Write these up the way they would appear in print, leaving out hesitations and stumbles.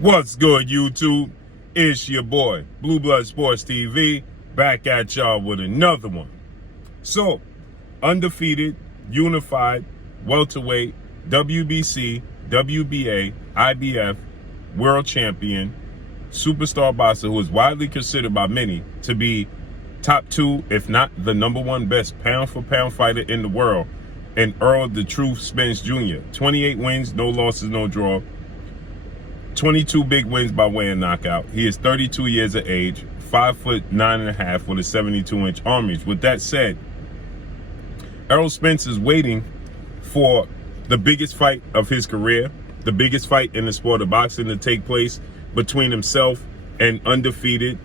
What's good, YouTube? It's your boy, Blue Blood Sports TV, back at y'all with another one. So, undefeated, unified, welterweight, WBC, WBA, IBF, world champion, superstar boxer who is widely considered by many to be top two, if not the #1 best pound-for-pound fighter in the world, and Errol the Truth Spence Jr. 28 wins, no losses, no draw. 22 big wins by way of knockout. He is 32 years of age, 5'9.5" with a 72-inch arm reach. With that said, Errol Spence is waiting for the biggest fight of his career, the biggest fight in the sport of boxing to take place between himself and undefeated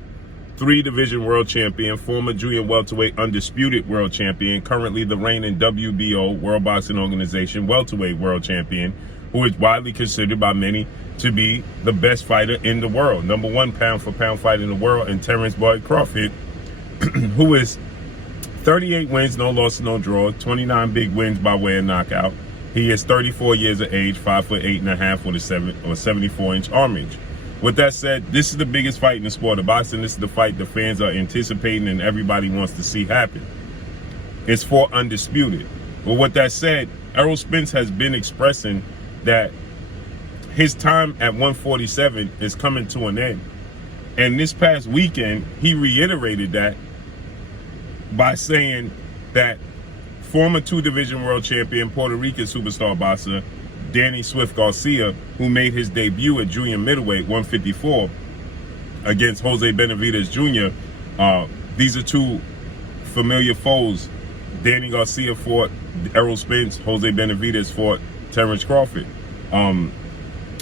3-division world champion, former junior welterweight undisputed world champion, currently the reigning WBO, World Boxing Organization, welterweight world champion, who is widely considered by many to be the best fighter in the world, #1 pound-for-pound fighter in the world, and Terence Crawford, who is 38 wins, no losses, no draw, 29 big wins by way of knockout. He is 34 years of age, 5'8.5" with a 74-inch arm reach. With that said, this is the biggest fight in the sport of boxing. This is the fight the fans are anticipating and everybody wants to see happen. It's for undisputed. But with that said, Errol Spence has been expressing that his time at 147 is coming to an end. And this past weekend, he reiterated that by saying that former 2-division world champion, Puerto Rican superstar boxer, Danny Swift Garcia, who made his debut at junior middleweight 154 against Jose Benavidez Jr. These are two familiar foes. Danny Garcia fought Errol Spence, Jose Benavidez fought Terence Crawford.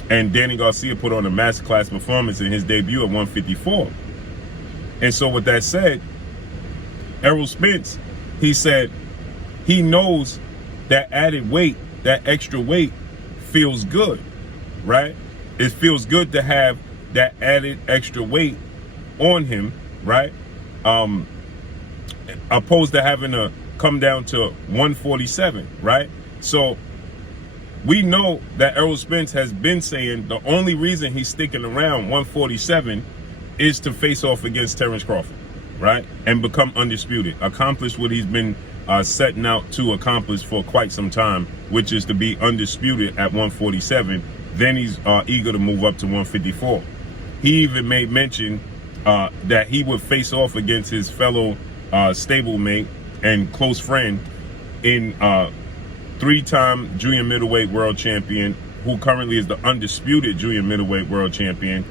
And Danny Garcia put on a masterclass performance in his debut at 154. And so with that said, Errol Spence, he said he knows that added weight, that extra weight feels good, right? It feels good to have that added extra weight on him, right? Opposed to having to come down to 147, right? So we know that Errol Spence has been saying the only reason he's sticking around 147 is to face off against Terence Crawford, right? And become undisputed, accomplish what he's been setting out to accomplish for quite some time, which is to be undisputed at 147. Then he's eager to move up to 154. He even made mention that he would face off against his fellow stablemate and close friend in 3-time junior middleweight world champion, who currently is the undisputed junior middleweight world champion,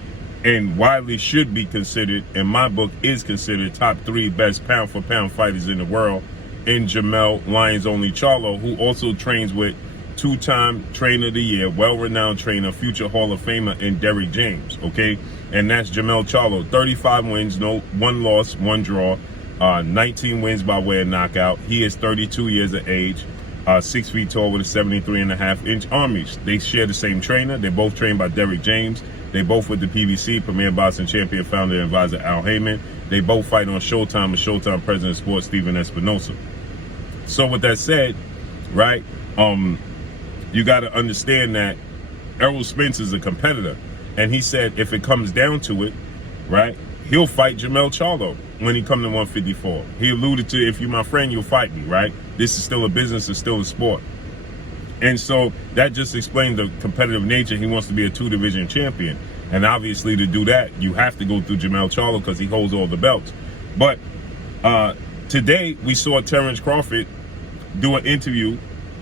and widely should be considered, in my book, is considered top 3 best pound-for-pound fighters in the world, in Jamel Lions Only Charlo, who also trains with 2-time trainer of the year, well-renowned trainer, future Hall of Famer, in Derrick James, okay? And that's Jamel Charlo. 35 wins, 1 loss, 1 draw, 19 wins by way of knockout. He is 32 years of age, 6 feet tall with a 73.5-inch arm reach. They share the same trainer. They're both trained by Derrick James. They both with the PBC, Premier Boxing Champion, founder and advisor Al Heyman. They both fight on Showtime with Showtime President of Sports Steven Espinosa. So with that said, right, you got to understand that Errol Spence is a competitor. And he said if it comes down to it, right, he'll fight Jamel Charlo when he comes to 154. He alluded to, if you're my friend, you'll fight me, right? This is still a business, it's still a sport. And so that just explains the competitive nature. He wants to be a 2-division champion. And obviously to do that, you have to go through Jamel Charlo because he holds all the belts. But today we saw Terence Crawford do an interview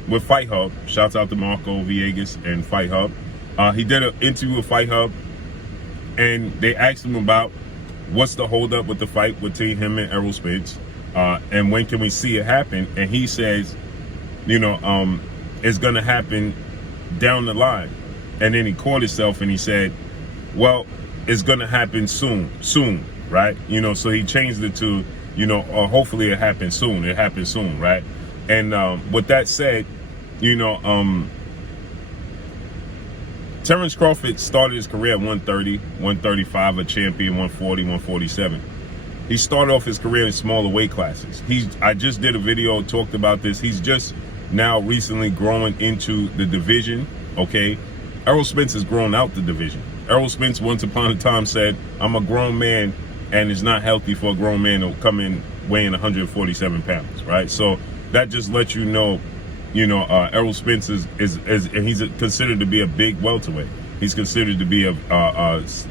with Fight Hub. Shouts out to Marco Villegas and Fight Hub. He did an interview with Fight Hub, and they asked him about what's the holdup with the fight between him and Errol Spence, and when can we see it happen? And he says, you know, it's going to happen down the line. And then he caught himself and he said, well, it's going to happen soon, right? You know, so he changed it to, you know, hopefully it happens soon. It happens soon, right? And with that said, you know, Terence Crawford started his career at 130, 135, a champion, 140, 147. He started off his career in smaller weight classes. I just did a video, talked about this. He's just now recently growing into the division, okay? Errol Spence has grown out the division. Errol Spence once upon a time said, I'm a grown man, and it's not healthy for a grown man to come in weighing 147 pounds, right? So that just lets you know, Errol Spence is and he's considered to be a big welterweight. He's considered to be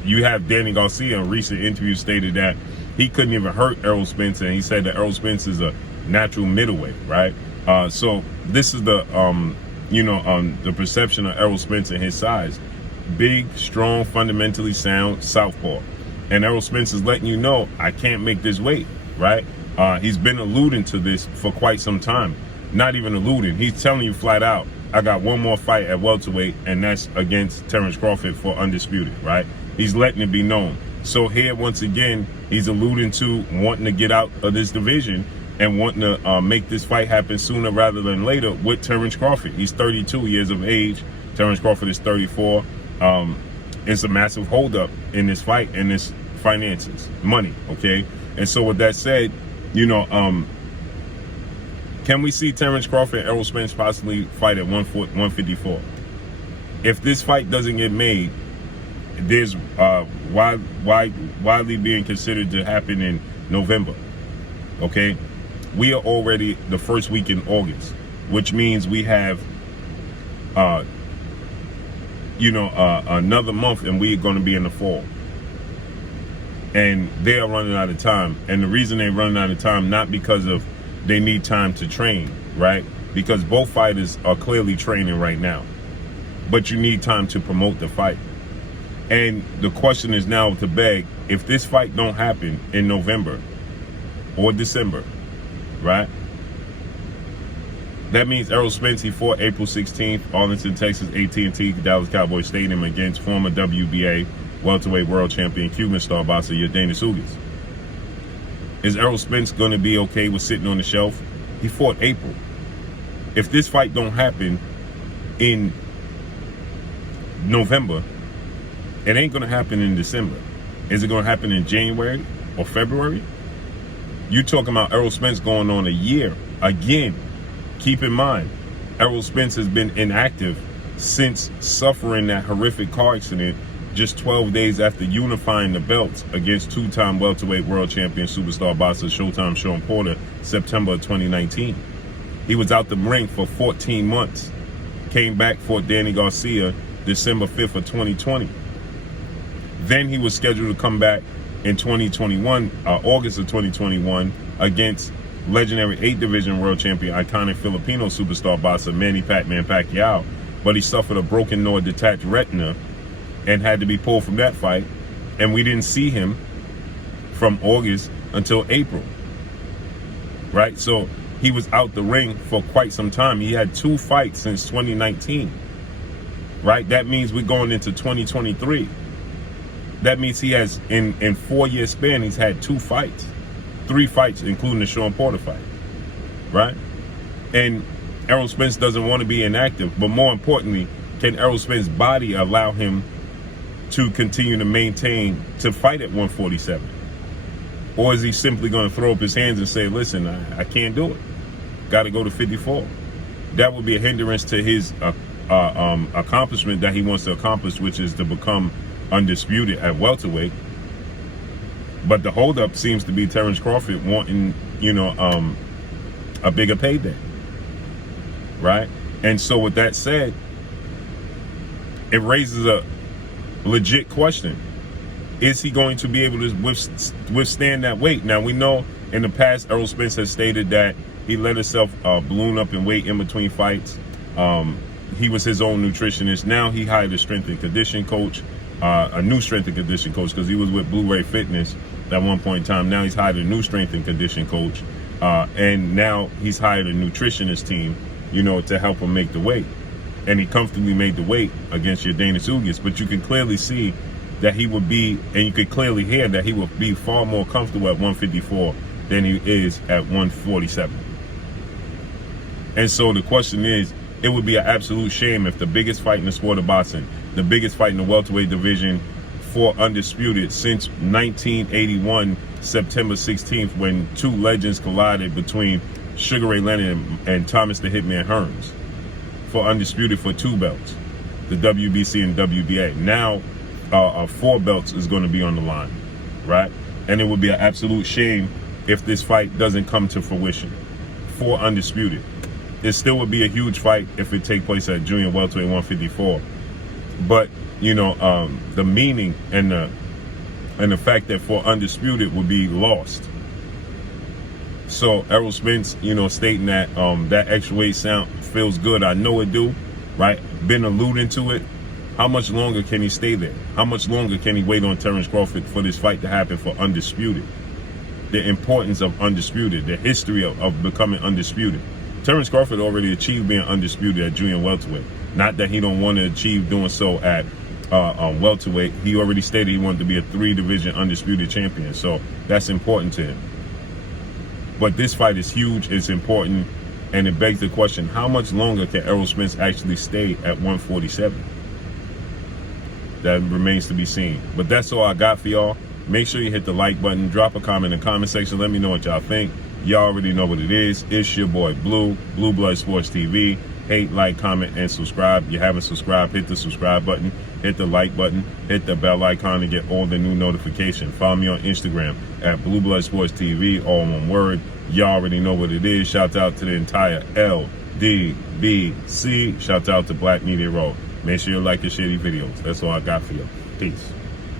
you have Danny Garcia in a recent interview stated that he couldn't even hurt Errol Spence, and he said that Errol Spence is a natural middleweight, right? So this is the the perception of Errol Spence and his size. Big, strong, fundamentally sound southpaw. And Errol Spence is letting you know, I can't make this weight, right? He's been alluding to this for quite some time. Not even alluding. He's telling you flat out, I got one more fight at welterweight, and that's against Terence Crawford for undisputed, right? He's letting it be known. So here, once again, he's alluding to wanting to get out of this division and wanting to make this fight happen sooner rather than later with Terence Crawford. He's 32 years of age. Terence Crawford is 34. It's a massive holdup in this fight and this finances, money, okay? And so with that said, can we see Terence Crawford and Errol Spence possibly fight at 154? If this fight doesn't get made, there's widely being considered to happen in November, okay? We are already the first week in August, which means we have another month, and we're going to be in the fall. And they are running out of time. And the reason they're running out of time, not because of they need time to train, right? Because both fighters are clearly training right now. But you need time to promote the fight. And the question is now to beg, if this fight don't happen in November or December, right? That means Errol Spence, he fought April 16th, Arlington, Texas, AT&T Dallas Cowboys Stadium against former WBA welterweight world champion Cuban star boxer Yordenis Ugas. Is Errol Spence going to be okay with sitting on the shelf? He fought April. If this fight don't happen in November, it ain't going to happen in December. Is it going to happen in January or February? You talking about Errol Spence going on a year. Again, keep in mind, Errol Spence has been inactive since suffering that horrific car accident just 12 days after unifying the belts against two-time welterweight world champion superstar boxer Showtime Shawn Porter, September of 2019. He was out the ring for 14 months. Came back for Danny Garcia December 5th of 2020. Then he was scheduled to come back in 2021, August of 2021, against legendary 8th division world champion, iconic Filipino superstar boxer Manny "Pac-Man" Pacquiao, but he suffered a broken nor detached retina and had to be pulled from that fight, and we didn't see him from August until April, right? So he was out the ring for quite some time. He had 2 fights since 2019, right? That means we're going into 2023. That means he has, in 4-year span, he's had 2 fights. 3 fights, including the Shawn Porter fight, right? And Errol Spence doesn't want to be inactive, but more importantly, can Errol Spence's body allow him to continue to maintain, to fight at 147? Or is he simply going to throw up his hands and say, listen, I can't do it. Got to go to 54. That would be a hindrance to his accomplishment that he wants to accomplish, which is to become undisputed at welterweight. But the holdup seems to be Terence Crawford wanting, a bigger payday, right? And so with that said, it raises a legit question. Is he going to be able to withstand that weight? Now, we know in the past, Errol Spence has stated that he let himself balloon up in weight in between fights. He was his own nutritionist. Now he hired a strength and condition coach, a new strength and condition coach, because he was with Blue Ray Fitness at one point in time. Now he's hired a new strength and condition coach, and now he's hired a nutritionist team, to help him make the weight. And he comfortably made the weight against Yordenis Ugas. But you can clearly see that he would be, and you could clearly hear that he would be far more comfortable at 154 than he is at 147. And so the question is, it would be an absolute shame if the biggest fight in the sport of boxing, the biggest fight in the welterweight division for undisputed since 1981, September 16th, when 2 legends collided between Sugar Ray Leonard and Thomas the Hitman Hearns for undisputed for 2 belts, the WBC and WBA. Now, 4 belts is going to be on the line, right? And it would be an absolute shame if this fight doesn't come to fruition for Undisputed. It still would be a huge fight if it take place at junior welterweight 154. But, you know, the meaning and the fact that for Undisputed would be lost. So Errol Spence, you know, stating that that extra weight sound feels good. I know it do, right? Been alluding to it. How much longer can he stay there? How much longer can he wait on Terence Crawford for this fight to happen for Undisputed? The importance of Undisputed, the history of becoming Undisputed. Terence Crawford already achieved being Undisputed at junior welterweight. Not that he don't want to achieve doing so at welterweight. He already stated he wanted to be a 3-division Undisputed champion. So that's important to him. But this fight is huge, it's important, and it begs the question, how much longer can Errol Spence actually stay at 147? That remains to be seen. But that's all I got for y'all. Make sure you hit the like button, drop a comment in the comment section, let me know what y'all think. Y'all already know what it is. It's your boy Blue Blood Sports TV. Hate, like, comment, and subscribe. If you haven't subscribed, hit the subscribe button, hit the like button, hit the bell icon to get all the new notifications. Follow me on Instagram at Blue Blood Sports TV, all one word. Y'all already know what it is. Shout out to the entire LDBC. Shout out to Black Media Road. Make sure you like and share these videos. That's all I got for you. Peace.